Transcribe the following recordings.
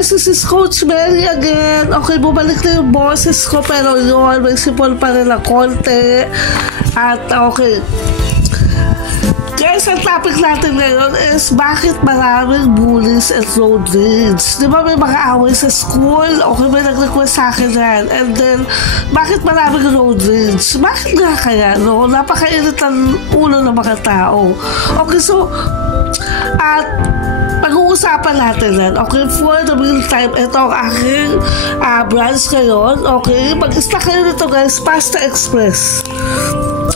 guys, this is Coach Mary again. Okay, bumalik na yung boses ko pero yun, may sipon pa rin ng konti. At okay, guys, ang topic natin ngayon is bakit maraming bullies and road rage. Di ba may mga away sa school? Okay, may nag-request sa akin yan. And then, bakit maraming road rage? Bakit nga kaya? No? Napakainit ang ulo ng mga tao. Okay, so, at pag-uusapan natin yan. Okay, for the meantime, ito ang aking branch ngayon. Okay, mag-stack kayo nito guys, Pasta Express.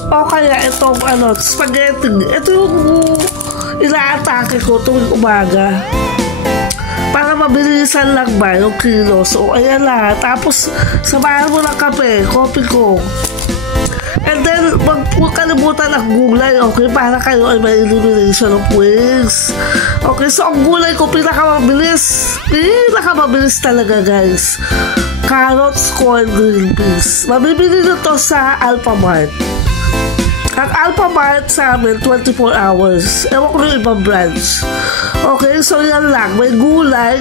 O kaya itong spaghetti. Ito yung ina-atake ko tuwing umaga. Para mabilisan lang ba yung kilo. So, ayan lahat. Tapos, samahan mo ng kape, kopi ko. And then, huwag kalimutan ang gulay, okay? Para kayo ay may elimination of wings. Okay, so ang gulay ko, pinakamabilis. Pinakamabilis talaga, guys. Carrots, corn, green peas. Mabibili nyo to sa Alphamart. Ang Alphamart sa amin, 24 hours. Ewan ko yung ibang branch. Okay, so yan lang. May gulay,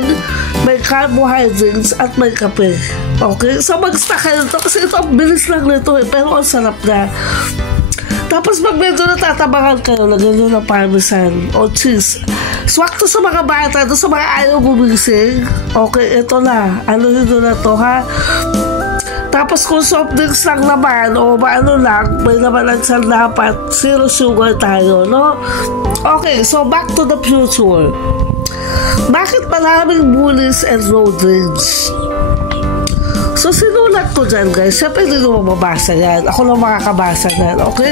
may carbohydrates, at may kape. Okay, so mag-stack kayo ito kasi ito ang bilis lang nito eh, pero ang sarap na. Tapos pag medyo natatabangan kayo, lagyan nyo ng parmesan o cheese. Swak to sa mga bata, to sa mga ayaw gumising. Okay, ito na. Ano nyo na to ha? Tapos kung soft drinks lang naman o maano lang, may naman ang sal dapat, zero sugar tayo, no? Okay, so back to the future. Bakit maraming bullies and road rage? So, sinulat ko dyan, guys. Siyempre, hindi ko mababasa yan. Ako lang makakabasa yan, okay?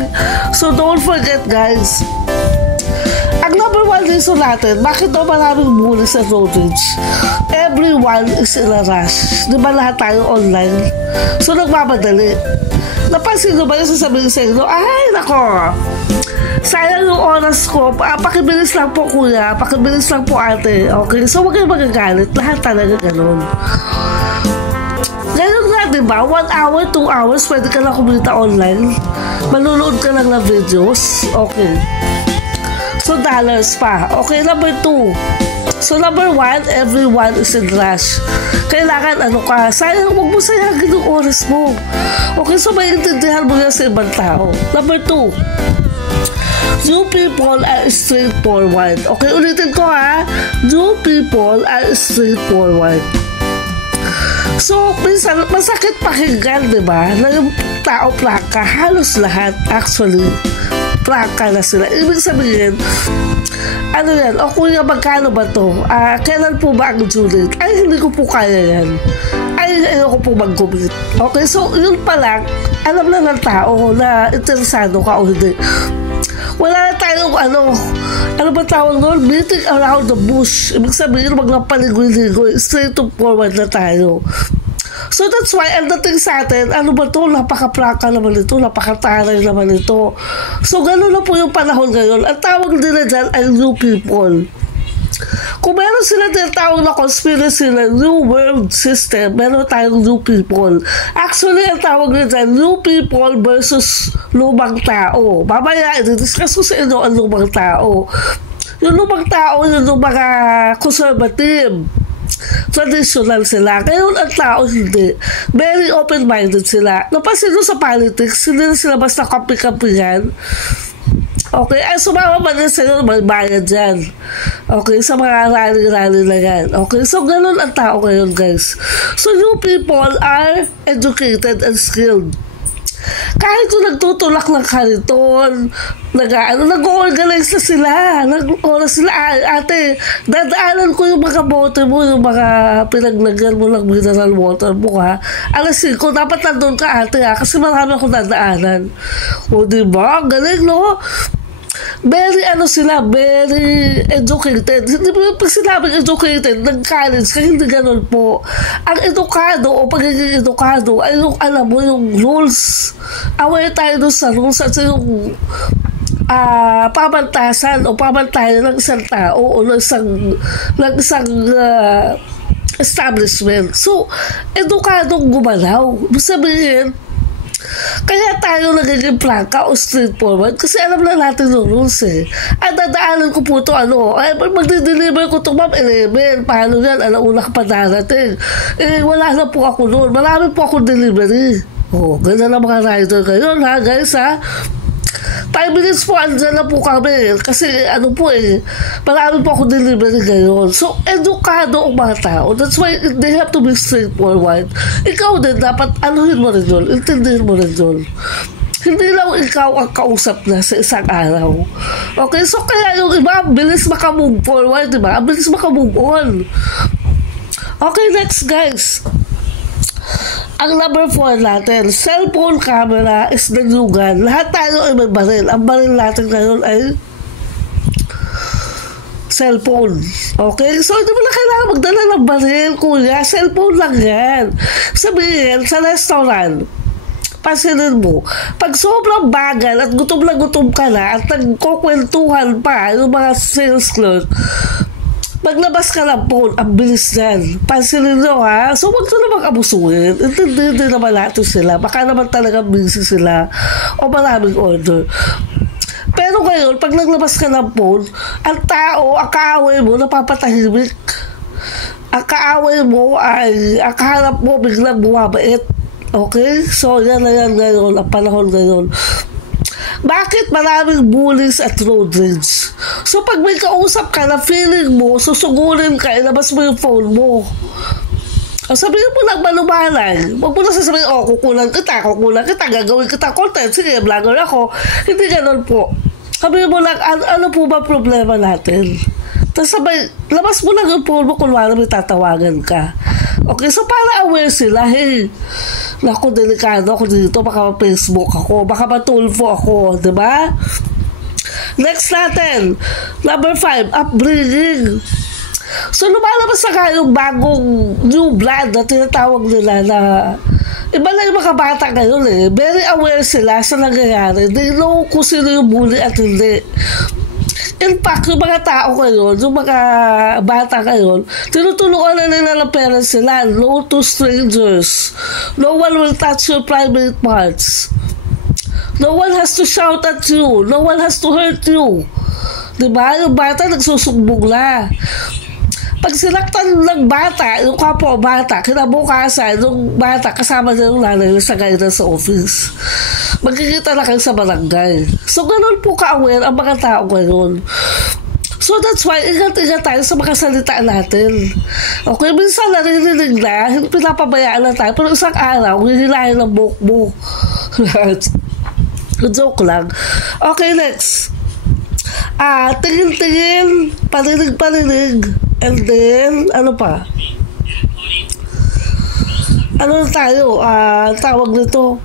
So, don't forget, guys. Ang number one reason natin, bakit daw maraming bullies and road rage? Everyone is in a rush. Di ba lahat tayo online? So, nagmamadali. Napansin ko ba yung sasabihin sa inyo? Ay, nako! Sayang yung oras ko. Pakibilis lang po, kuya. Pakibilis lang po, ate. Okay? So, huwag kayong magagalit. Lahat talaga ganun. Ngayon nga, diba? 1 hour, 2 hours, pwede ka lang kumita online. Manunood ka lang ng videos. Okay. So, dollars pa. Okay, number 2. So, number 1, everyone is in rush. Kailangan, sayang, huwag mo sayagin yung oras mo. Okay, so maintindihan mo yan sa ibang tao. Number 2, new people are straightforward. Okay, ulitin ko ha. New people are straightforward. So, minsan, masakit pakinggan, di ba? Na yung tao prangka, halos lahat, actually, prangka na sila. Ibig sabihin, ano yan? O kuya, magkano ba to? Kailan po ba ang due date? Ay, hindi ko po kaya yan. Ay, ayoko po mag-commit. Okay, so, yun pa lang, alam na ng tao na interesado ka o hindi. Wala na tayong ano ba tawag doon? Beating around the bush. Ibig sabihin, wag lang paligoy-ligoy. Straight to forward na tayo. So that's why, ang dating sa atin, ano ba to? Napaka-prangka naman ito, napaka-taray naman ito. So gano'n na po yung panahon ngayon. Ang tawag nila dyan ay new people. Kung meron sila din tawag na conspiracy na new world system, meron tayong new people. Actually, ang tawag nila dyan, new people versus lumang tao. Mamaya, i-discuss ko sa inyo ang lumang tao. Yung lumang tao, yung mga conservative, traditional sila. Ngayon ang tao hindi. Very open-minded sila. Napansin nyo sa politics, hindi sila basta kampi-kampihan. Okay, ay sumama ba din sa'yo, may bayad dyan. Okay, sa mga rally-rally na yan. Okay, so ganun ang tao ngayon, guys. So new people are educated and skilled. Kahit yung nagtutulak ng kariton, nag-organize na sila. Nag-oras sila, ate, dadaanan ko yung mga bote mo, yung mga pinaglagyan mo ng mineral water mo, ha. Alas 5, dapat nandun ka, ate, ha, kasi marami akong dadaanan. O, diba? Galing, no? Very very educated. Hindi mo pag sinabing educated ng college, kaya hindi ganun po. Ang edukado o pagiging edukado ay yung alam mo yung rules. Away tayo doon sa rules at yung pamantasan o pamantayan ng isang tao o ng isang establishment. So, edukadong gumalaw. Sabihin, Kaya tayo nagiging prangka o straightforward kasi alam na natin yung rules eh. At dadaanan ko po ito ay magdi-deliver ko ito ma'am 11. Paano yan? Alauna ka pa darating. Wala na po ako noon. Marami po ako delivery. Ganyan na mga rider kayo ha guys ha. 5 minutes po, andyan na po kami. Kasi marami po ako delivery ngayon. So, edukado ang mga tao. That's why they have to be straightforward. Ikaw din, dapat anuhin mo rin yun. Intindihin mo rin yun. Hindi lang ikaw ang kausap na sa isang araw. Okay, so kaya yung iba, bilis makamove forward, diba? Bilis makamove on. Okay, next guys. Ang number 4 natin, cellphone camera is the new gun. Lahat tayo ay may baril. Ang baril natin ngayon ay cellphone. Okay? So, hindi mo na kailangan magdala ng baril, kuya. Cellphone lang yan. Sabihin, sa restaurant, pansinin mo, pag sobrang bagal at gutom na gutom ka na at nagkukwentuhan pa yung mga sales clerk, maglabas ka ng phone, ang bilis yan. Pansinin nyo ha. So, wag na mag-abusuin. Hindi naman natin sila. Baka naman talaga busy sila o maraming order. Pero ngayon, pag naglabas ka ng phone, ang tao, ang kaaway mo, napapatahimik. Ang kaaway mo ay, ang kaharap mo, biglang bumabait. Okay? So, yan na yan ngayon, ang panahon ngayon. Bakit maraming bullies at road rage? So pag may kausap ka na feeling mo, susugurin ka, ilabas mo yung phone mo. Sabihin mo lang malumanay. Huwag mo na sasabihin, kukulan kita, gagawin kita content. Sige, vlogger ako. Hindi ganun po. Sabihin mo lang, ano po ba problema natin? Tapos sabay, labas mo lang yung phone mo kung wala may tatawagan ka. Okay, so para aware sila, hey, naku, delikado ako dito, baka Facebook ako, baka matulfo ako, diba? Next natin, number 5, upbringing. So, lumalabas na yung bagong new blood na tinatawag nila na iba na yung mga bata ngayon eh. Very aware sila sa nangyayari. They know kung sino yung bully at hindi. In fact, yung mga tao ngayon, yung mga bata ngayon, tinutulungan na nila ng parents sila. No to strangers. No one will touch your private parts. No one has to shout at you. No one has to hurt you. Diba? Yung bata nagsusumbong na. Pag sinaktan ng bata, yung kapwa bata, kinabukasan, yung bata kasama niya yung nanay sa guidance sa office. Magkikita na kayo sa barangay. So, ganun po ka-aware ang mga tao ngayon. So, that's why, ingat-ingat tayo sa mga salita natin. Okay, minsan narinig na, pinapabayaan na tayo, pero isang araw, hihilahin ng buhok mo. Joke lang. Okay, next. Tingin-tingin, paninig-paninig. And then, ano pa? Ano tayo? Tawag nito.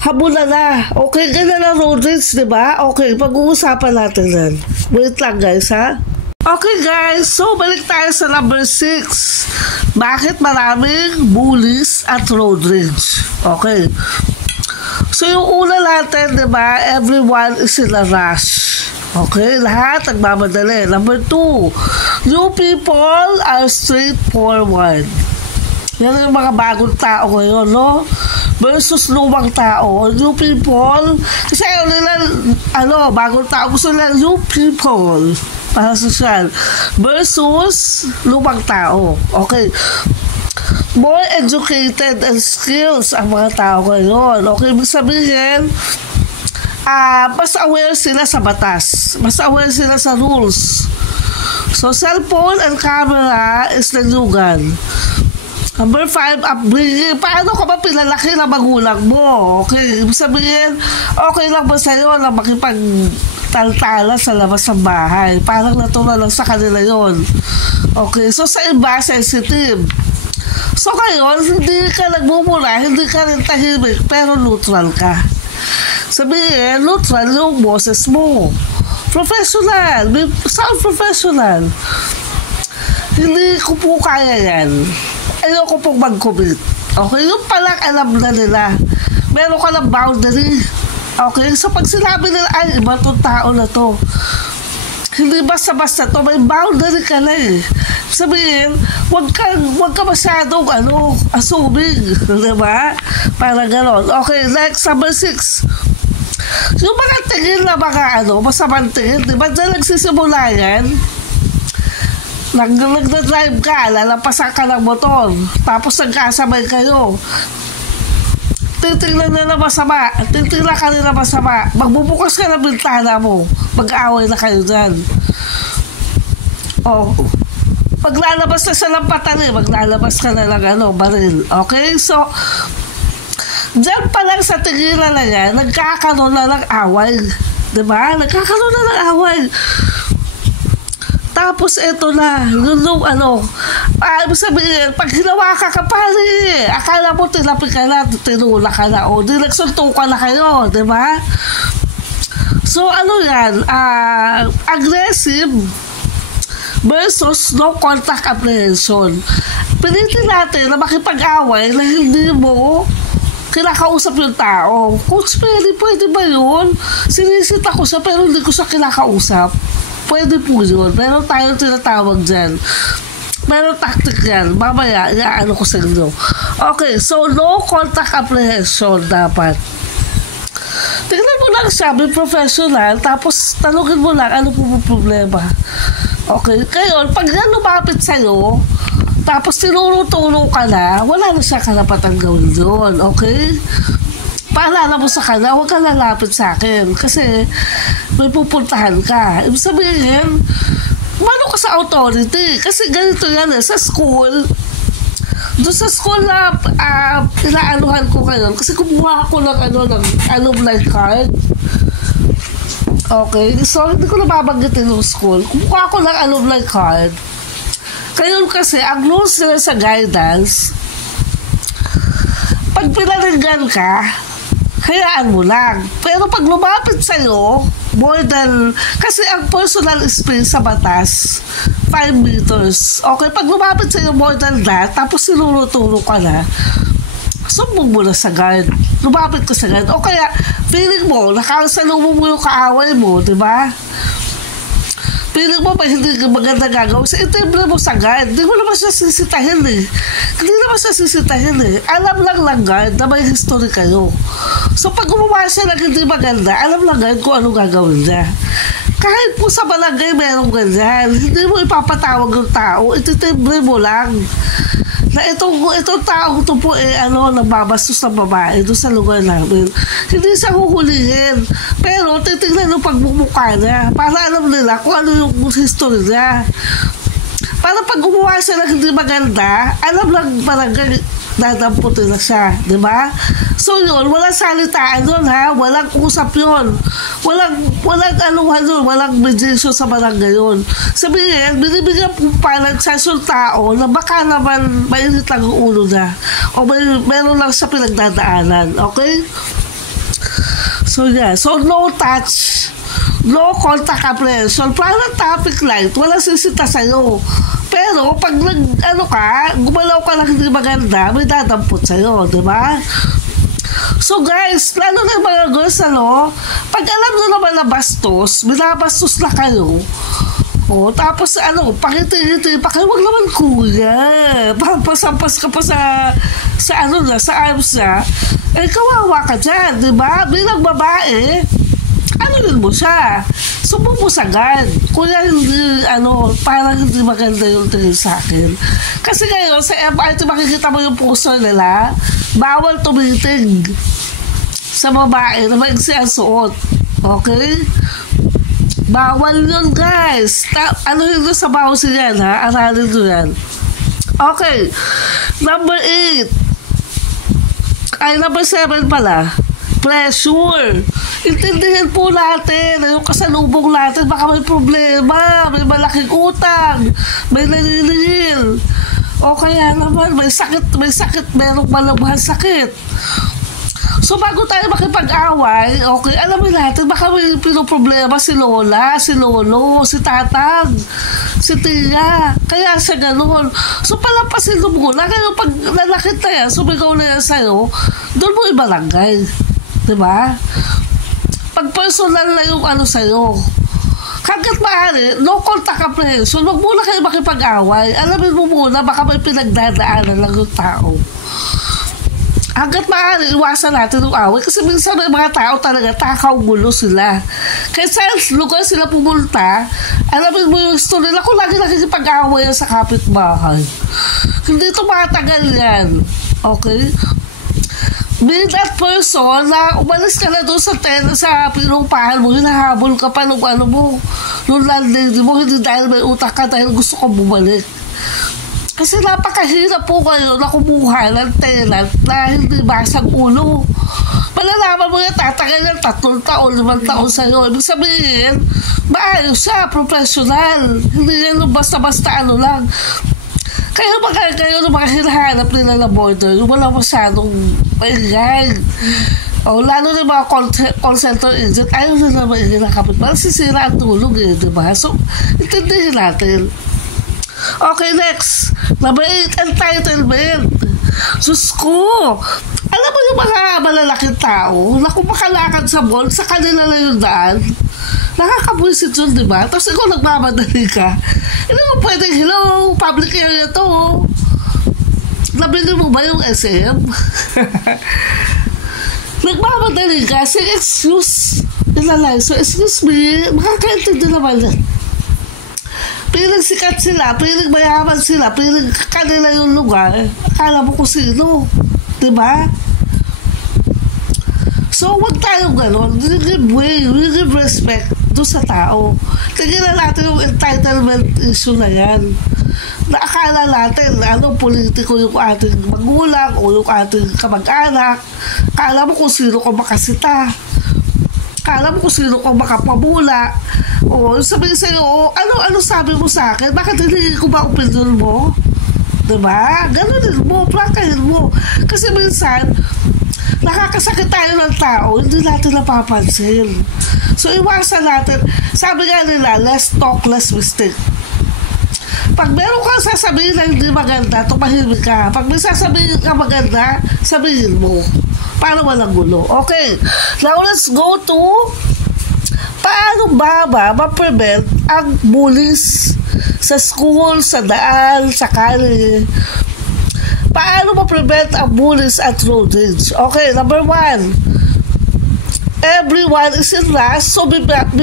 Habula na. Okay, ganyan na road rage, diba? Okay, pag-uusapan natin yan. Wait lang guys, ha? Okay guys, so balik tayo sa number 6. Bakit maraming bullies at road rage? Okay. So yung una natin, diba? Everyone is in a rush. Okay, lahat nagmamadali. Number 2, you people are straightforward. Yan yung mga bagong tao ngayon, no? Versus lumang tao. You people, kasi ayaw nila, bagong tao. Gusto nila, you people, para sosyal. Versus lumang tao. Okay. More educated and skills ang mga tao ngayon. Okay, ibig sabihin, mas aware sila sa batas. Mas aware sila sa rules. So, cellphone and camera is the new gun. Number 5, upbringing. Paano ka ba pinalaki na magulang mo? Okay, ibig sabihin, okay lang ba sa'yo na makipagtaltala sa labas ng bahay? Parang natural lang sa kanila yon. Okay, so sa iba, sensitive. So, ngayon, hindi ka nagmumula, hindi ka rin tahimik, pero neutral ka. Sabihin, neutral yung boses mo. Professional. Sound professional. Hindi ko po kaya yan. Ayoko pong mag-commit. Okay? Yung palang alam na nila. Meron ka ng boundary. Okay? So pag sinabi nila, ay, iba itong tao na to. Hindi basta-basta to, may boundary ka na eh. Sabihin, wag ka masyadong assuming, diba? Para ganon. Okay, next, number 6. Yung mga tingin na mga masamang tingin, diba? Diyan nagsisimula yan. Nagdadrive ka, lalampasan ka ng motor, tapos nagkasabay kayo. Titingnan nila masama, titingnan ka nila masama, magbubukas ka ng bintana mo, mag-aaway na kayo dyan. Maglalabas na siya ng patali, maglalabas ka na ng baril. Okay? So, dyan pa lang sa tinginan na yan, nagkakaroon na ng away. Diba? Nagkakaroon na ng away. Tapos ito na, sabihin, pag hinawa ka pare, akala mo tinapi ka na, tinula ka na, o di nagsuntukan na kayo, di ba? So yan, aggressive versus no contact apprehension. Pilitin natin na makipag-away na hindi mo kinakausap yung tao. Coach, pwede ba yun? Sinisita ko siya pero hindi ko siya kinakausap. Pwede po yun. Meron tayong tinatawag dyan. Meron tactic yan. Mamaya, iaano ko sa inyo. Okay, so no contact apprehension dapat. Tingnan mo lang siya, may professional, tapos tanungin mo lang ano po problema. Okay, ngayon, pag yan lumapit sa'yo, tapos tinuro-turo ka na, wala na siya karapatan gawin doon. Okay? Paalala mo sa kanya, huwag ka lalapit sa akin kasi may pupuntahan ka. Ibig sabihin, mano ka sa authority? Kasi ganito yan sa school. Doon sa school na inaanuhan ko ngayon kasi kumuha ako ng alumni card. Okay? So, hindi ko nababanggitin yung school. Kumuha ako ng alumni card. Ngayon kasi, ang rules nila sa guidance, pag pinaringgan ka, hayaan mo lang. Pero pag lumapit sa'yo, more than, kasi ang personal space sa batas, 5 meters. Okay, pag lumapit sa'yo more than that, tapos sinuro-turo ka na, sumbong mo na sa guard. Lumapit ka sa guard. O kaya, feeling mo, nakasalubong mo yung kaaway mo, di ba? Feeling mo ba hindi maganda gagawin? Sa itimbre mo sa guard, hindi mo naman siya sisitahin eh. Hindi naman siya sisitahin eh. Alam lang guard na may history kayo. So pag gumawa siya ng hindi maganda, alam lang guard kung anong gagawin niya. Kahit po sa barangay merong ganyan, hindi mo ipapatawag yung tao, ititimbre mo lang. Na itong taong ito po nagbabastos ng babae doon sa lugar namin. Hindi siya huhulihin. Pero titignan yung pagmumukha niya para alam nila kung ano yung history niya. Para pag gumawa siya ng hindi maganda, alam lang parang dadamputin na siya. Diba? So yun, walang salitaan yun ha. Walang usap yun. Walang anuhan yun. Walang mediation sa barangay yun. Sabihin, binibigyan po pa ng sasyon tao na baka naman mainit lang ang ulo na. O meron lang siya pinagdadaanan. Okay? So yeah. So no touch. No contact apprehension. Parang traffic light. Walang sisita sa'yo. Pero pag gumalaw ka lang hindi maganda, may dadampot sa'yo, di ba? So guys, lalo na yung mga girls, pag alam nyo naman na bastos, binabastos na kayo, tapos pakiti-ngiti pa kayo, wag naman kuya, pampasampas ka pa sa arms niya, kawawa ka dyan, di ba? Bilang babae, ano mo siya? Sumbong mo sa guard. Kuya, hindi, parang hindi maganda yung tingin sa akin. Kasi ngayon, sa MRT, makikita mo yung poster nila, bawal tumitig sa babae na maigsi ang suot. Okay? Bawal yun, guys. Yun sa bawsi yan, ha? Aralin nyo yan. Okay. Number 8. Number 7 pala. Pressure. Intindihin po natin na yung kasalubong natin baka may problema, may malaking utang, may nanginingil, o kaya naman may sakit, merong malabhang sakit. So bago tayo makipag-away, okay, alamin natin baka may pinoproblema si lola, si lolo, si tatang, si tiya, kaya siya ganun. So palampasin mo muna, kaya pag lalakit na yan, sumigaw na yan sa'yo, doon mo ibalangay. Diba? Pag personal na yung sa'yo. hanggat maaari, no contact apprehension, wag muna kayo makipag-away. Alamin mo muna, baka may pinagdadaanan lang yung tao. Hanggat maaari, iwasan natin yung away. Kasi minsan may mga tao talaga, takaw-gulo sila. Kaya sa lugar sila pumunta, alamin mo yung story nila kung lagi nakikipag-away sa kapitbahay. Hindi ito matagal yan. Okay? Be that person na umalis ka na doon sa pinupahan mo, hinahabol ka pa nung ano mo, nung landlady mo, hindi dahil may utak ka, dahil gusto ka bumalik. Kasi napakahirap po kayo na kumuha ng tenant na hindi basag ulo. Malalaman mo yan, tatagal ng 3 taon, 5 taon sa'yo. Ibig sabihin, maayos siya, professional. Hindi yan basta-basta ano lang. Kayo ng mga hinahanap nila na border, yung wala masyadong maingay. O, lalo na yung mga call center agent, ayaw nila maingay na kapitbahay. Sisira ang tulog eh, diba? So, intindihin natin. Okay, next. Number 8, entitlement. Diyos ko, alam mo yung mga malalaking tao na kung makalakad sa mall, sa kanila na yung daan, nakakabwisit yun, diba? Tapos ikaw nagmamadali ka. Hindi mo pwedeng, hello, public area to. Nabili mo ba yung SM? Nagmamadali ka, say excuse. Ilalay, so excuse me, makakaintindi naman yan. Piling sikat sila, piling mayaman sila, piling kanila yung lugar, akala mo kung sino. Diba? So, huwag tayong gano'n. We give way, we give respect doon sa tao. Tingnan na natin yung entitlement issue na yan. Naakala natin, politiko yung ating magulang o yung ating kamag-anak. Akala mo kung sino ka makasita. Akala mo kung sino ka makapamula. O, sabihin sa'yo, ano sabi mo sa akin? Bakit hindi ko ba opinion mo? Diba? Ganunin mo, prakahin mo. Kasi minsan, nakakasakit tayo ng tao, hindi natin napapansin. So, iwasan natin. Sabi nga nila, less talk, less mistake. Pag meron kang sasabihin na hindi maganda, tumahimik ka. Pag may sasabihin ka maganda, sabihin mo. Para walang gulo. Okay. Now, let's go to paano ba ma-prevent ang bullies sa school, sa daan, sa kali? Paano ma-prevent ang bullies at road rage? Okay, number 1. Everyone is in rush, so be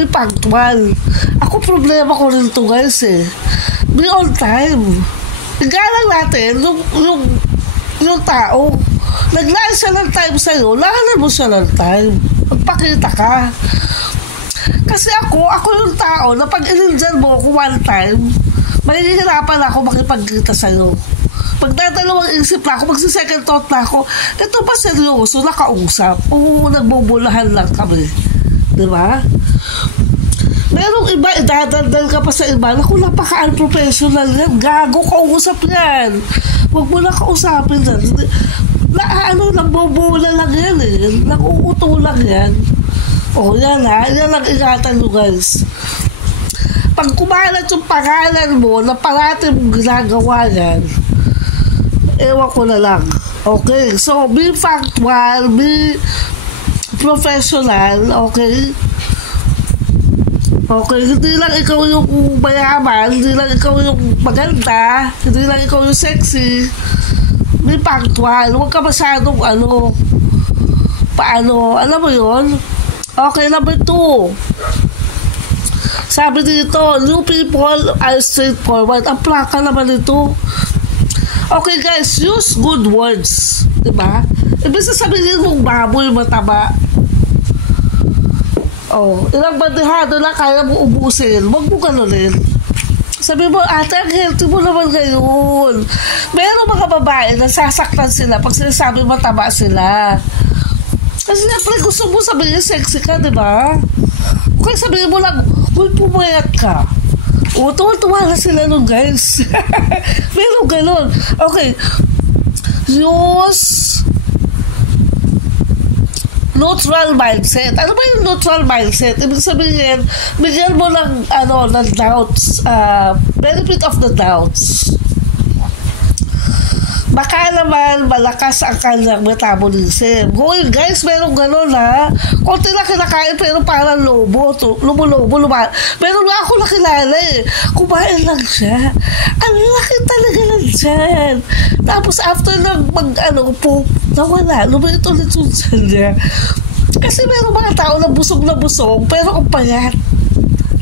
punctual. Ako problema ko rin ito, guys eh. Be on time. Igalang natin yung tao. Naglaan siya ng time sa'yo, lahanan mo siya ng time. Magpakita ka. Kasi ako yung tao na pag inindihan mo ako one time, mahihirapan ako makipagkita sa'yo. Pagdadalawang isip na ako, magsi-second thought na ako, ito pa seryoso, nakausap. Oo, nagbubulahan lang kami. Diba? Merong iba, idadaldal ka pa sa iba, naku, napaka-unprofessional yan. Gago, kausap yan. Huwag mo na kausapin yan. Nagbubula lang yan eh. Nag-uuto lang yan. O, yan ha. Yan ang ingatan nyo, guys. Pag kumalat yung pangalan mo na parati mong ginagawa yan, ewan ko na lang. Okay? So, be factual, be professional, okay? Okay, hindi lang ikaw yung mayaman, hindi lang ikaw yung maganda, hindi lang ikaw yung sexy. Be factual. Huwag ka masyadong paano, alam mo yun? Okay, number 2. Sabi dito, new people are straightforward. Ang plaka naman ito. Okay guys, use good words. Diba? Ibig sabihin mong baboy mataba. Ilang bandihado na kaya mo ubusin. Huwag mo ganunin. Sabi mo, ate, ang healthy mo naman ngayon. Meron mga babae na sasaktan sila pag sinasabi mataba sila. Kasi siyempre gusto mo sabihin sexy ka, diba? Okay, sabihin mo lang, uy, pumayat ka. O, tuwa-tuwa na sila nun, guys. Meron ganun. Okay. Use neutral mindset. Ano ba yung neutral mindset? Ibig sabihin, bigyan mo ng, ng doubts, benefit of the doubts. baka naman malakas ang kanyang metabolism. Hoy guys, meron gano'n ha. Konti lang kinakain pero parang lobo. Lumo-lobo. Meron nga ako nakilala eh. Kumain lang siya. Ang laki talaga lang dyan. Tapos after lang poop, nawala. Lumit ulit yung dyan niya. Kasi meron mga tao na busog pero ang payat.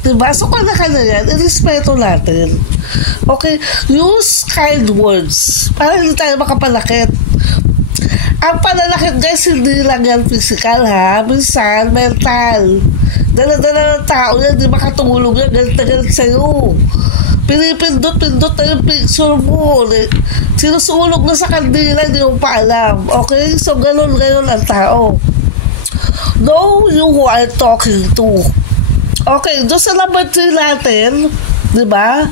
Diba? So, kung ka na yan, irespeto natin. Okay? Use kind words para hindi tayo makapalakit. Ang panalakit, guys, hindi lang yan physical, ha? Minsan, mental. Dala-dala ng tao yan, di makatulog yan, galit na galit sa'yo. Pinipindot-pindot na yung picture mo. Sinusulog na sa kandila, hindi mo pa alam. Okay? So, ganun ang tao. Know who are talking to. Okay, doon sa number 3 natin, di ba?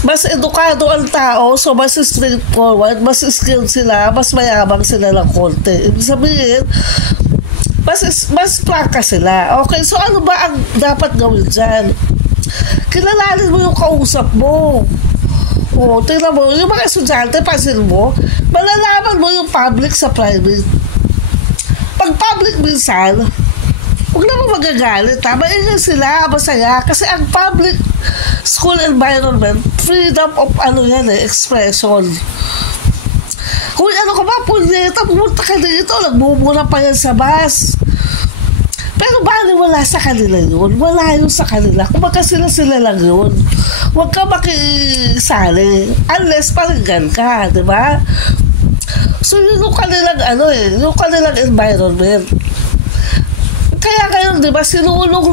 Mas edukado ang tao, so mas straightforward, mas skilled sila, mas mayabang sila ng konti. Ibig sabihin, mas plaka sila. Okay, so ano ba ang dapat gawin dyan? Kilalanin mo yung kausap mo. O, tingnan mo, yung mga estudyante, pansin mo, malalaman mo yung public sa private. Pag public minsan, huwag naman magagalit, ha? Maingay sila, masaya. Kasi ang public school environment, freedom of expression. Kung ano ka ba, punyeta, pumunta ka dito, nagbubura pa yan sa bus. Pero bali wala sa kanila yun. Wala yun sa kanila. Kumbaga sila lang yun. Huwag ka makisali. Unless paringgan ka, di ba? So yun yung kanilang yung kanilang environment. Kaya ngayon, di ba, sinulong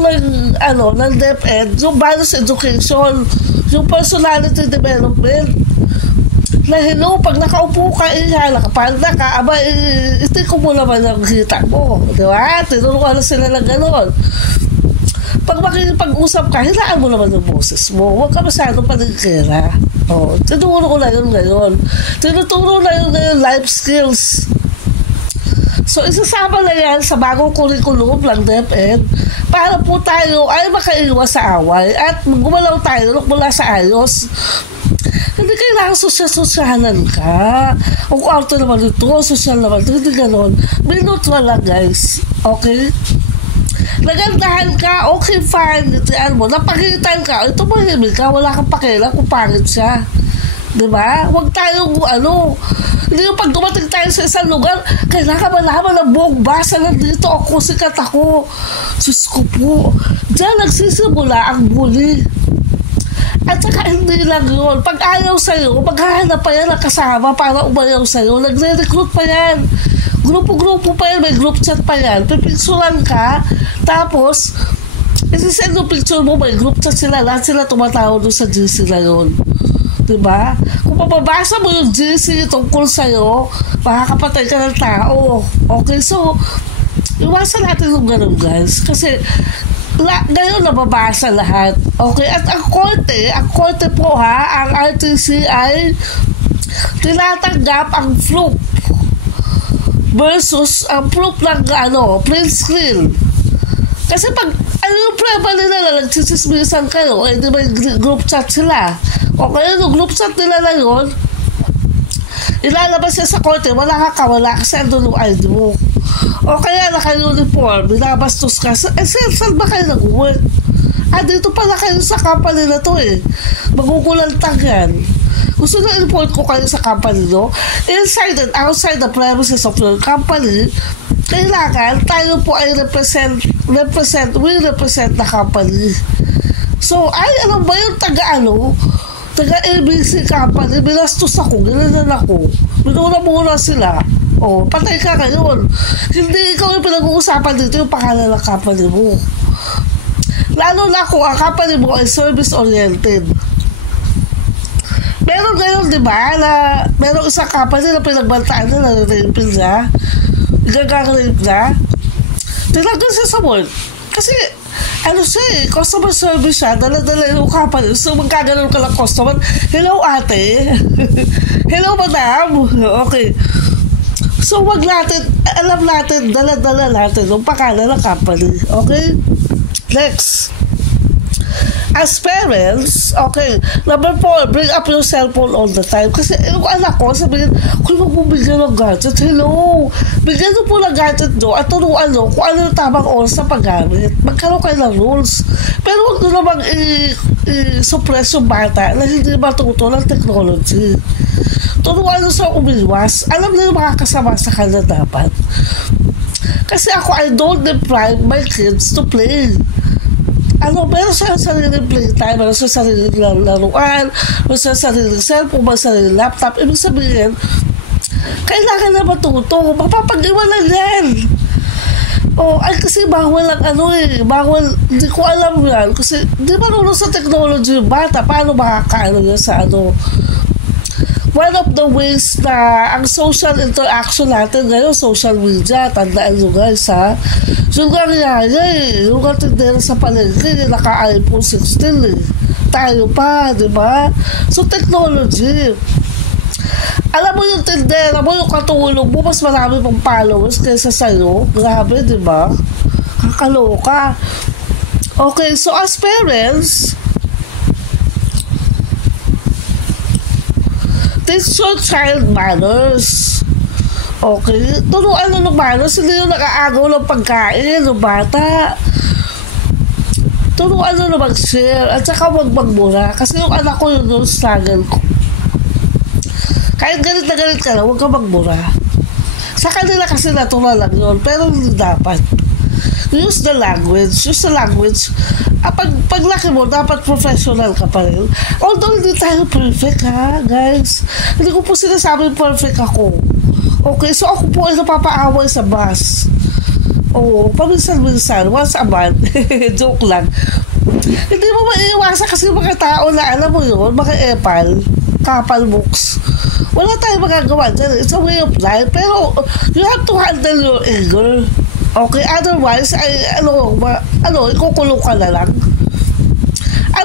ng DepEd, yung balanced education, yung personality development. Na pag nakaupo ka, nakapalda ka, iti ko mo naman ang kita mo. Di ba? Tinuruan na sila ng gano'n. Pag makikipag-usap ka, hilaan mo naman yung boses mo. Huwag ka masyadong panigkira. Tinuro ko na yun ngayon. Tinuturo na yun ngayon life skills. So, isasama na yan sa bagong curriculum ng DepEd para po tayo ay makaiwas sa away at gumalaw tayo mula sa ayos. Hindi kailangan sosyal-sosyalan ka. Kung auto naman ito, sosyal naman ito, hindi ganon. May neutral lang, guys. Okay? Nagandahan ka, okay, fine. Itian mo, napakitan ka, ito mahimik ka, wala kang pakialam kung pangit siya. Diba? Huwag tayong hindi yung pag dumating tayo sa isang lugar, kailangan malaman na buong basa na dito ako, sikat ako. Diyos ko po. Diyan nagsisimula ang bully. At saka hindi lang yun. Pag ayaw sa'yo, maghahanap pa yan ang kasama para umayaw sa'yo. Nagre-recruit pa yan. Grupo-grupo pa yan. May group chat pa yan. Pipicturan ka. Tapos, isisend yung picture mo. May group chat sila. Lahat sila tumatawag doon sa GC na yun. Diba? Kung mababasa mo yung GC tungkol sa'yo, makakapatay ka ng tao. Okay, so, iwasan natin yung ganun, guys. Kasi, ngayon nababasa lahat. Okay, at ang korte po ha, ang RTC ay tinatanggap ang fluke versus ang proof ng print screen. Kasi pag yung prueba nila na nagsisismisan kayo, di ba group chat sila? O kaya yung group chat nila na yun, ilalabas siya sa korte, wala kawala kasi andun yung ID mo. O kaya naka-uniform, binabastos ka. Saan ba kayo nag-work? Dito pala kayo sa company na to eh. Magugulantang yan. Gusto na report ko kayo sa company no? Inside and outside the premises of your company, kailangan tayo po ay we represent the company. So, ano ba yung taga-ABC company, binastos ako, ginanan ako, binuna-muna sila. Patay ka ngayon. Hindi ikaw yung pinag-uusapan dito yung pangalan ng company mo. Lalo na kung ang company mo ay service-oriented. Meron ngayon, di ba, na meron isang company na pinagbantaan na rape niya, gagang-rape niya, tinanggal siya sa work. Kasi, customer service siya, dala-dala yung company. So, magkaganon ka lang customer. Hello, ate. Hello, madam. Okay. So, alam natin, dala-dala natin yung pangalan ng company. Okay? Next. as parents, okay, number 4, bring up your cellphone all the time. Kasi yung anak ko, sabihin, kung magbibigyan ng gadget, hello, bigyan nyo po ng gadget nyo at turuan nyo kung ano yung tamang oras sa paggamit. Magkaroon kayo ng rules. Pero huwag nyo namang i-suppress yung bata na hindi matuto ng technology. Turuan nyo sa umiwas. Alam nyo yung makakasama sa kanya dapat. Kasi ako, I don't deprive my kids to play. Meron siya sariling playtime, meron siya sariling laruan, meron siya sariling cellphone, meron sariling laptop. Ibig sabihin, kailangan na matuto. Mapapag-iwanan yan. Kasi bawal lang bawal, hindi ko alam yan. Kasi di marunong sa technology yung bata, paano makakaano yan sa one of the ways na ang social interaction natin ngayon, social media, tandaan nyo guys ha, yung nangyayari, yung katindera sa palengke, naka-iPhone 16 tayo pa, di ba? So technology, alam mo yung tindera mo, yung katulong mo, mas marami pang followers kaysa sa'yo, grabe, di ba? Kakaloka. Okay, so as parents, teach your child manners. Okay? Turuan na ng manners. Hindi yung nakaagaw ng pagkain ng bata. Turuan na mag-share. At saka huwag magmura. Kasi yung anak ko yung struggle ko. Kahit galit na galit ka na, huwag ka magmura. Sa kanila kasi natural lang yun. Pero hindi dapat. Use the language. Paglaki mo, dapat professional ka pa rin. Although hindi tayo perfect ha, guys. Hindi ko po sinasabi perfect ako. Okay, so ako po ay napapaaway sa bus. Paminsan-minsan, once a month. Joke lang. Hindi mo maiiwasan kasi mga tao na alam mo yun, mga epal, kapal books. Wala tayong magagawa dyan. It's a way of life. Pero you have to handle your anger. Okay, otherwise, ikukulong ka na lang.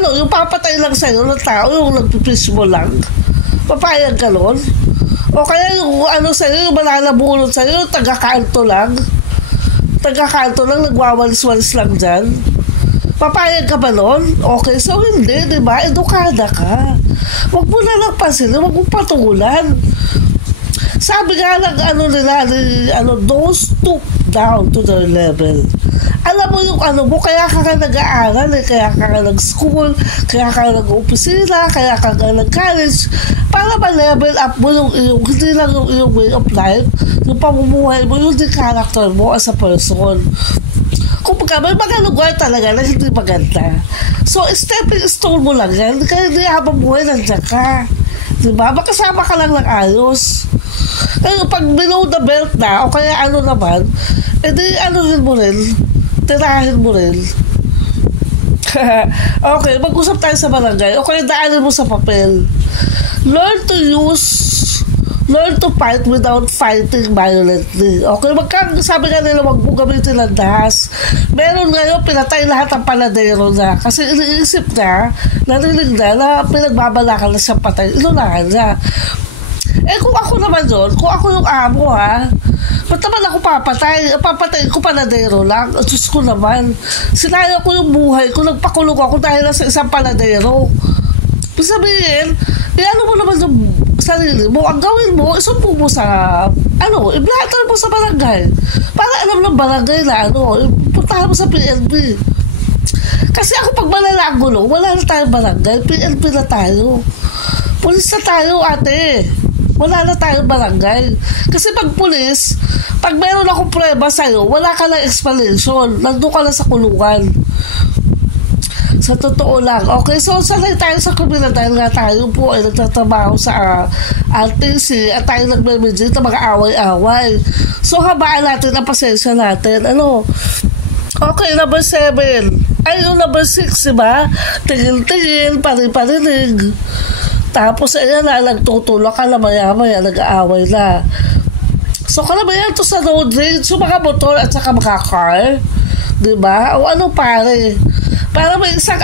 Yung papatay lang sa'yo ng tao, yung nagpipis mo lang. Papayag ka nun. O kaya yung sa'yo, yung malalabulot sa'yo, yung taga-kanto lang. Nagwawalis-walis lang dyan. Papayag ka ba nun? Okay, so hindi, di ba? Edukada ka. Huwag mo na lang pansinin, huwag mo patulan. Sabi nga lang, don't stoop down to their level. Alam mo yung kaya ka nag-aaral, kaya ka nag-school, kaya ka nag-opisina, kaya ka nag-college, para ma-level up mo yung hindi lang yung way of life, yung pamumuhay mo, yung character mo as a person. Kung may mga lugar talaga na hindi maganda. So, stepping stone mo lang yan, kaya hindi habang buhay nandiyan ka. Diba? Makasama ka lang ng ayos. Kaya pag below the belt na, o kaya naman, edi mo rin, tirahin mo rin. Okay, mag-usap tayo sa barangay. Okay, daanin mo sa papel. Learn to fight without fighting violently. Okay, sabi nga nila, wag mo gamitin ng dahas. Meron ngayon, pinatay lahat ang paladero na. Kasi iniisip na, narinig na pinagbabalakan na siyang patay. Inunahan niya. Kung ako naman doon, kung ako yung amo ba't naman ako papatay? Papatay ko paladero lang. Diyos ko naman. Sinaya ko yung buhay ko, nagpakulong ako dahil sa isang paladero. Sabihin, mo naman yung sarili mo, ang gawin mo, isumpong mo sa, iblatter mo sa barangay. Para alam ng barangay na, puntahan mo sa PNP. Kasi ako pag malala ang gulo, wala na tayong barangay, PNP na tayo. Pulis na tayo, ate. Wala na tayong barangay. Kasi pag pulis, pag meron akong prueba sa'yo, wala ka lang explanation. Nandun ka lang sa kulungan. Sa totoo lang. Okay, so sanay tayo sa kriminal dahil nga tayo po ay nagtatrabaho sa RTC at tayo nagme-mediate ng mga away-away. So habaan natin ang pasensya natin. Okay, number 7. Yung number 6, diba? Tingil-tingil, pari-parinig. Tapos ayan na, nagtutulak ka na maya-maya, nag-aaway na. So kalamayan to sa road rage, so mga motor at saka mga car. Diba? O pare? Para may isang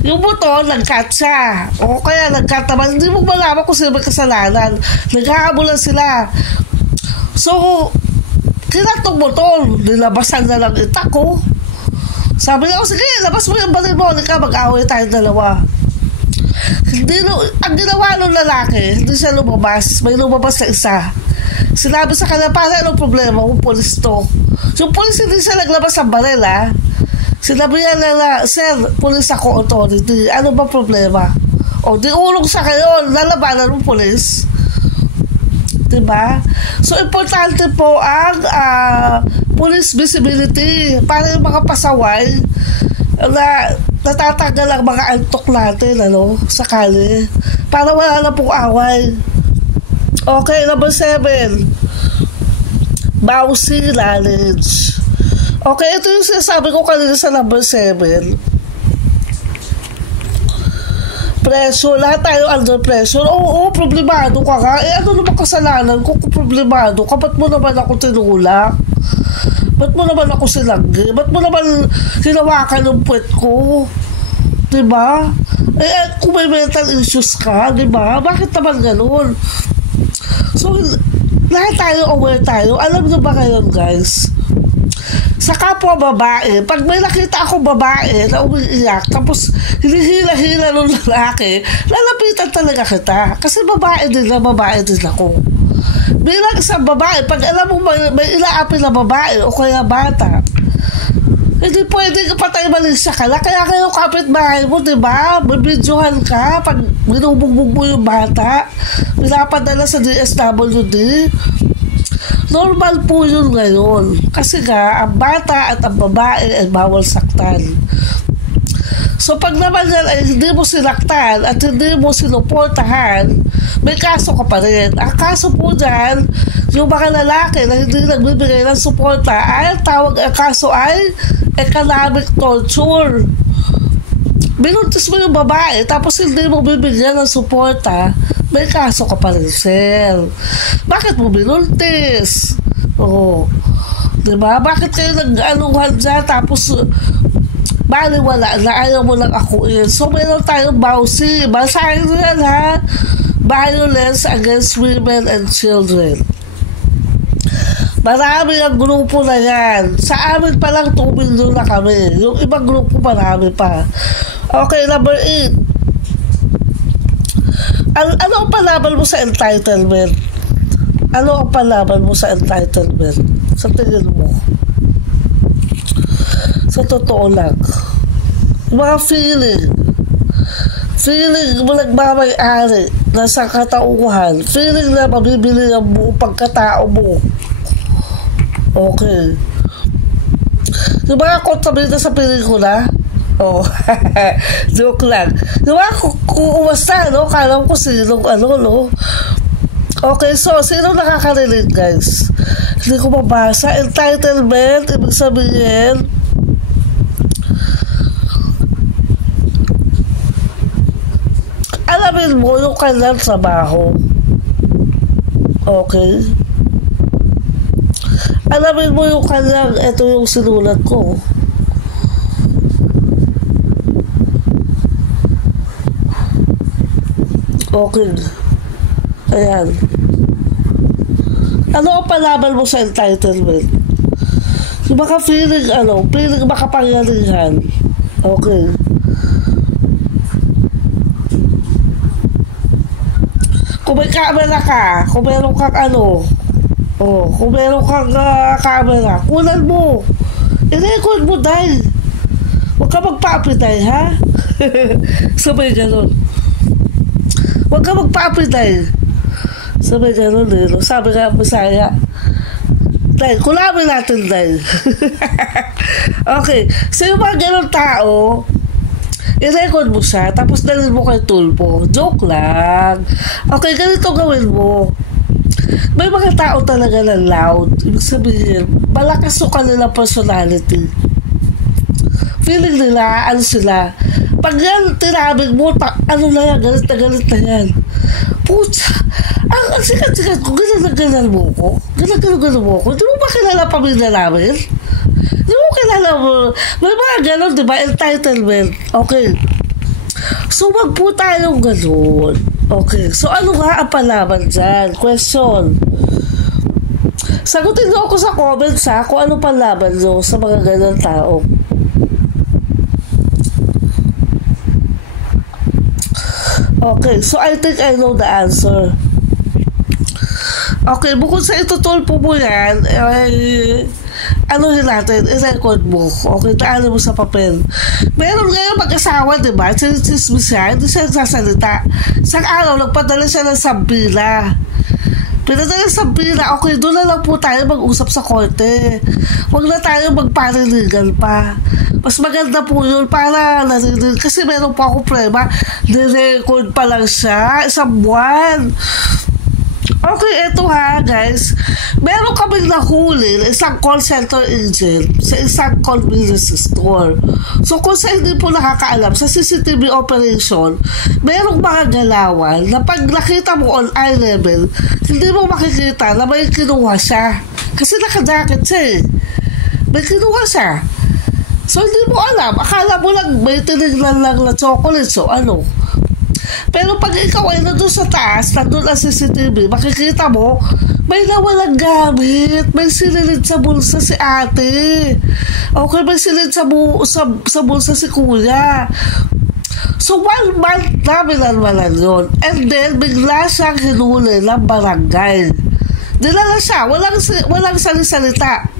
yung motor, nag-cut siya. O kaya nag-cut naman, hindi mo malaman kung sino may kasalanan. Nagkakabulan sila. So, kinatong motor, nilabasan na lang itak ko. Sabi niya, sige, labas mo yung baril mo, ka, mag-away tayo dalawa. Ang ginawa ng lalaki, hindi siya lumabas. May lumabas na isa. Sinabi sa kanya, para anong problema kung polis to? Yung polis hindi siya naglabas ng baril, ha? Sinabi niya na, sir, polis ako, authority. Ano ba problema? O, di ulong sa kayo, lalabanan ng polis. Diba? So, importante po ang police visibility para yung mga pasaway na natatanggal ang mga antok natin, sakali. Para wala na pong away. Okay, number 7. Bouncy knowledge. Okay, ito yung sinasabi ko kanina sa number 7. Pressure, lahat tayo under pressure. Oo, problemado ka ka. Ano naman kasalanan ko kung problemado ka? Ba't mo naman ako tinulak? Ba't mo naman ako sinaggi? Ba't mo naman hinawakan ng puwet ko? Diba? Kung may mental issues ka, diba? Bakit naman ganun? So, lahat tayo aware tayo. Alam nyo ba ngayon, guys? Sa kapwa babae, pag may nakita akong babae na umiiyak, tapos hinihila-hila ng lalaki, lalapitan talaga kita. Kasi babae din ako. Bilang isang babae, pag alam mo may ilaapin na babae o kaya bata, hindi pwede ka patay malisya ka na. Kaya kayo kapitbahay mo, diba? Bibidyohan ka pag binubugbog mo yung bata. Pinapadala sa DSWD. Normal po yun ngayon. Kasi nga, ang bata at ang babae ay bawal saktan. So pag naman yan ay hindi mo sinaktan at hindi mo sinuportahan, may kaso ka pa rin. Ang kaso po dyan, yung mga lalaki na hindi nagbibigay ng suporta, ay tawag ang kaso ay economic torture. Binuntis mo yung babae tapos hindi mo bibigyan ng suporta, may kaso ka pa rin, sir. Bakit mo binuntis? Oo. Diba? Bakit kayo nag-anuhan dyan tapos baliwala na ayaw mo lang akuin? So, meron tayong bouncy. Basahin nyo yan, ha? Violence against women and children. Marami ang grupo na yan. Sa amin pa lang 2 million na kami. Yung ibang grupo marami pa. Okay, number 8. Ano ang palaban mo sa entitlement? Ano ang palaban mo sa entitlement? Sa tingin mo? Sa totoo lang. Mga feeling mo nagmamay-ari na sa katauhan. Feeling na mabibili ang buong pagkatao mo. Okay. Yung mga kontabida sa pelikula, joke lang. Yung mga kuumasta, kala ko sinong Okay, so, sino nakaka-relate, guys? Hindi ko mabasa. Entitlement, ibig sabihin, alamin mo yung kanyang trabaho. Okay? Alamin mo yung kanyang, ito yung sinulat ko. Okay. Ayan. Ano ang palaban mo sa entitlement? Yung baka feeling makapangyarihan. Okay. Kung may camera ka, kung meron kang kung meron kang camera, kunan mo. I-record mo, dahil. Huwag ka magpa-apply, ha? Sabay ganun. Huwag ka magpa-apply. Sabay ganun, Sabi nga, Bisaya. Dahil, kulamin natin, dahil. Okay. So, yung mga ganun tao, i-record mo siya, tapos dalhin mo kay Tulpo. Joke lang. Okay, ganito gawin mo. May mga tao talaga na loud. Ibig sabihin, malakas yung kanilang personality. Feeling nila, sila. Pag yan, tinabig mo, galit na yan. Pucha, ang sikat-sikat ko, ganyan mo ko. Ganyan mo ko. Hindi mo ba kilala pamilya namin? Hindi mo kilala mo. May mga ganon, di ba? Entitlement. Okay. So, wag po tayong ganon. Okay. So, ano nga ang palaban dyan? Question. Sagutin nyo ako sa comments, ha, kung ano palaban nyo sa mga ganon tao. Okay, so I think I know the answer. Okay, bukod sa itutulpo mo yan, anuhin natin, i-record mo. Okay, taanin mo sa papel. Meron ngayon mag-asawa, diba? Sinismis siya, hindi siya nagsasalita. Isang araw, nagpadala siya ng sampila. Pinadala sa sampila, okay, doon na lang po tayo mag-usap sa korte. Huwag na tayo magpariligan pa. Mas maganda po yun para narinig. Kasi meron po ako problema, nirecord pa lang siya, isang buwan. Okay, eto ha guys. Meron kaming nahuli na isang call center agent sa isang convenience store. So kung sa hindi po nakakaalam, sa CCTV operation, merong mga galawan na pag nakita mo on eye level, hindi mo makikita na may kinuha siya. Kasi nakajacket siya eh. May kinuha siya. So hindi mo alam. Akala mo lang may tinignan lang na chocolate. So ano? Pero pag ikaw ay nandun sa taas, nandun ang CCTV, makikita mo, may nawalang gamit, may sinilid sa bulsa si ate. Okay, may sinilid sa bulsa si kuya. So 1 month na minalmalan yun. And then, bigla siyang hinuli ng barangay. Dinala siya, walang salisalita.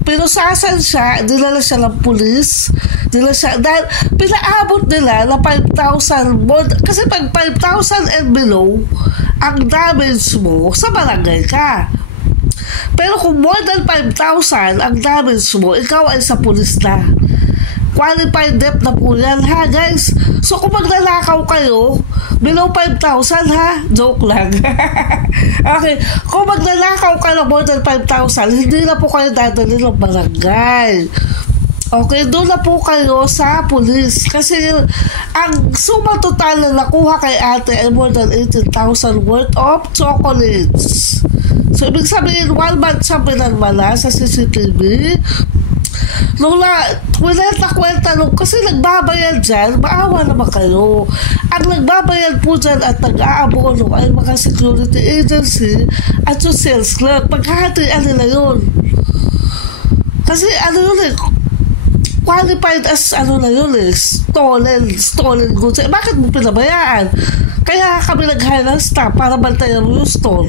Pero saan siya, dinala siya ng pulis, dahil pinaabot nila na 5,000 more, kasi pag 5,000 and below, ang damage mo, sa barangay ka. Pero kung more than 5,000 ang damage mo, ikaw ay sa pulis na. Qualified debt na po yan, ha guys? So kung maglalakaw kayo, below 5,000 ha? Joke lang. Okay, kung maglalakaw ka na more than 5,000, hindi na po kayo dadali ng barangay. Okay, doon na po kayo sa pulis. Kasi ang suma total na nakuha kay ate ay more than 18,000 worth of chocolates. So ibig sabihin, 1 month siya pinagmala sa CCTV. Nung kwenta nung, kasi nagbabayad dyan, maawa naman kayo. Ang nagbabayad po dyan at nag-aabono ay mga security agency at yung sales clerk. Pagkahatian nila yun. Kasi ano yun eh, qualified as ano na yun eh, stolen goods. Bakit mo pinabayaan? Kaya kami nag-hire ng staff para bantayan mo yung store.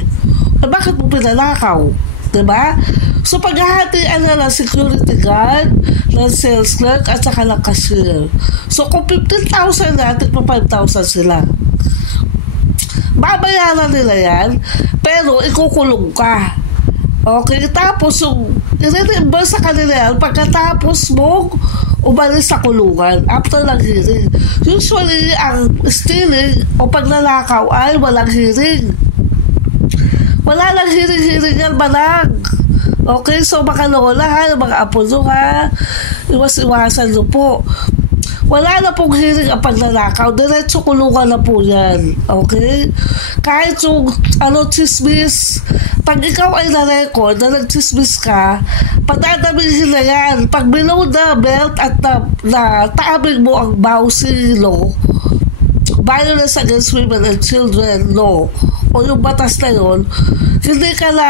Bakit mo pinalakaw? Diba? So paghahatian na ng security guard, ng sales clerk at saka ng cashier. So kung 15,000 natin, pa 5,000 sila. Babayaran nila yan, pero ikukulong ka. Okay, tapos yung i-reimburse sa kanila yan pagkatapos mo umalis sa kulungan after ng hearing. Usually, ang stealing o pagnanakaw ay walang hearing. Wala lang hiring-hiring yan, manang. Okay, so mga lola ha, mga apo nyo ha, iwas-iwasan nyo po. Wala na pong hiring ang pagnanakaw, diretso kulungan na po yan. Okay? Kahit yung chismis, pag ikaw ay na-record na nag-chismis ka, patatabihin na yan. Pag below the belt at na taabing mo ang BAUSI law, Violence Against Women and Children law, o yung batas na yun, hindi ka na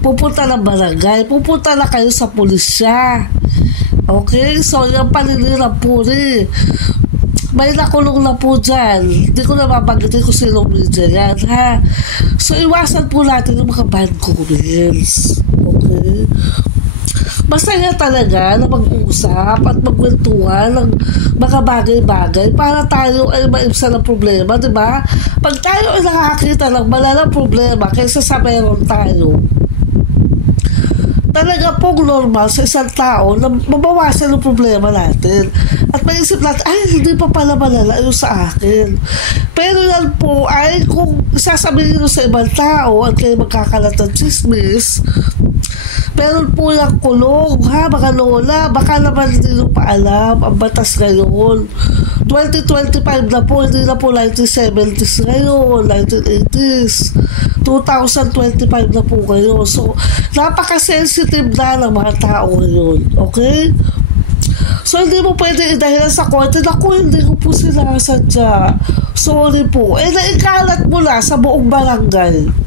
pupunta ng barangay, pupunta na kayo sa pulisya. Okay? So, yung paninirang puri, may nakulong na po dyan. Hindi ko na mabanggitin kung sinong media yan, ha? So, iwasan po natin yung mga bad comments. Okay? Masaya talaga na mag-usap at magkwentuhan ng mga bagay-bagay para tayo ay maibsan ng problema, di ba? Pag tayo ay nakakita ng malalang problema kaysa sa meron tayo, talaga pong normal sa isang tao na mabawasan ng problema natin. At maisip natin, ay, hindi pa pala malala yung sa akin. Pero yan po ay kung sasabihin nyo sa ibang tao at kayo magkakalat ng chismis, meron po yung kulong, ha, mga lola, baka naman hindi nyo pa alam ang batas ngayon. 2025 na po, hindi na po 1970s ngayon, 1980s, 2025 na po ngayon. So, napaka-sensitive na ng mga tao ngayon, okay? So, hindi mo pwede idahilan sa korte, naku, hindi ko po sinasadya. Sorry po. Naikalat mo na sa buong barangay.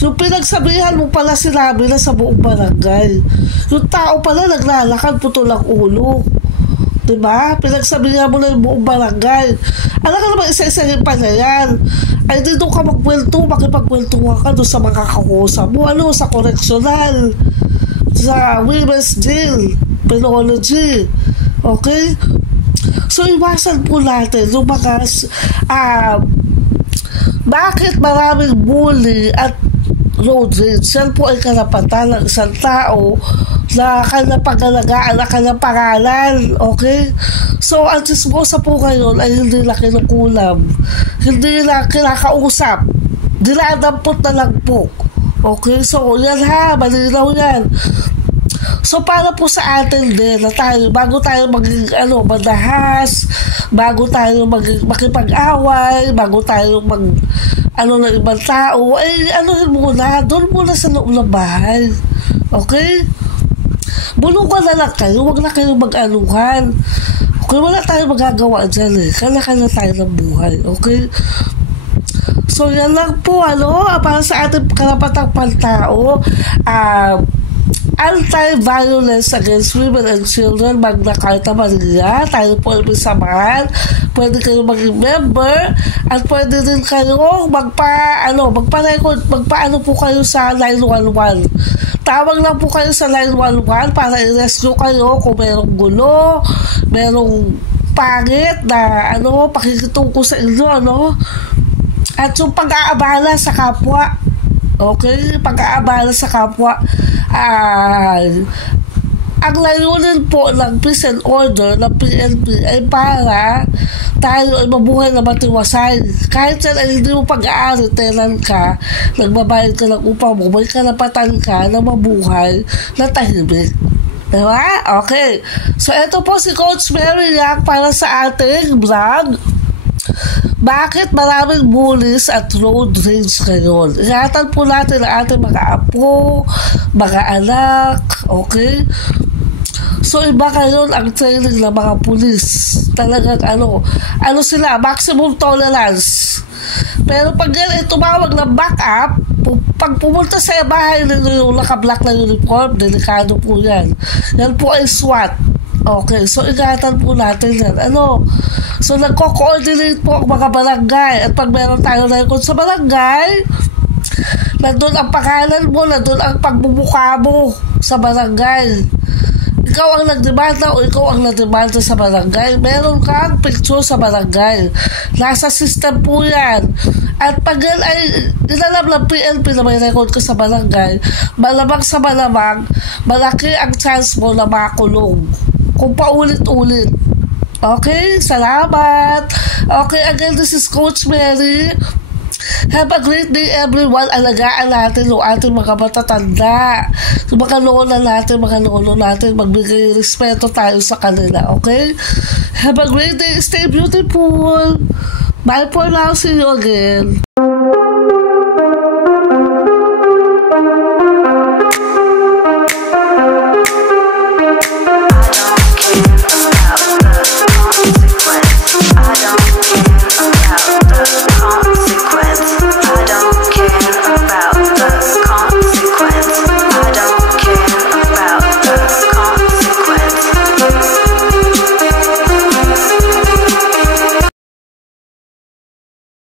Yung pinagsabihan mo pala sinabi na sa buong barangay. Yung tao pala naglalakad putol ang ulo. Diba? Pinagsabihan mo na yung buong barangay. Alam ka naman, isa-isahin pa na yan. Ay, dito ka magkwento, makipagkwentuhan ka doon sa mga kakusap mo. Ano, sa correctional, sa women's jail, penology. Okay? So, iwasan po natin yung mga, bakit maraming bully at road rage? Yan po ay karapatan ng isang tao na kanyang pag-alagaan, na kanyang pangalan. Okay? So, ang chismosa po ngayon ay hindi na kinukulam. Hindi na kinakausap. Dinadampot na lang po. Okay? So, yan ha. Malinaw yan. So, para po sa atin din na tayo, bago tayo maging madahas, bago tayo makipag-away, bago tayo ng ibang tao, ay muna, doon muna sa loob ng bahay. Okay? Bulungan na lang kayo, huwag na kayo mag-anuhan. Okay, wala tayong magagawa dyan eh. Kanya-kanya tayo ng buhay. Okay? So, yan lang po, para sa ating karapatang pantao, anti-violence against women and children, Magna Carta Maria. Tayo po ay may samahan. Pwede kayo maging member at pwede din kayo magpa-record, po kayo sa 911. Tawag lang po kayo sa 911 para i-rescue kayo kung merong gulo, merong pangit na pakikitungko sa inyo, At yung pag-aabala sa kapwa. Okay? Pag-aabala sa kapwa. Ang layunin po ng peace and order ng PNP ay para tayo ay mabuhay na matiwasay. Kahit yan ay hindi mo pag-aari, tenan ka, nagbabayad ka ng upa mo, may karapatan ka na mabuhay na tahimik. Diba? Okay. So, ito po si Coach Mary Yang para sa ating vlog. Bakit maraming bullies at road rage ngayon? Ingatan po natin ang ating mga apo, mga anak, okay? So, iba ngayon ang training ng mga pulis. Talagang sila, maximum tolerance. Pero pag yan ay tumawag ng backup, pag pumunta sa bahay ninyo yung naka-black na uniform, delikado po yan. Yan po ay SWAT. Okay, so ingatan po natin yan. So nagko-coordinate po ang mga barangay. At pag meron tayo record sa barangay, nandun ang pangalan mo, nandun ang pagbubuka mo sa barangay. Ikaw ang nagdemanda o ikaw ang nagdemanda sa barangay, meron kang picture sa barangay. Nasa system po yan. At pag yan ay inalam ng PNP na may record ka sa barangay, malamang sa malamang, malaki ang chance mo na makulong. Kung paulit-ulit. Okay? Salamat. Okay, again, this is Coach Mary. Have a great day, everyone. Alagaan natin yung ating mga matatanda. Yung mga lola natin, magbigay respeto tayo sa kanila. Okay? Have a great day. Stay beautiful. Bye for now. See you again.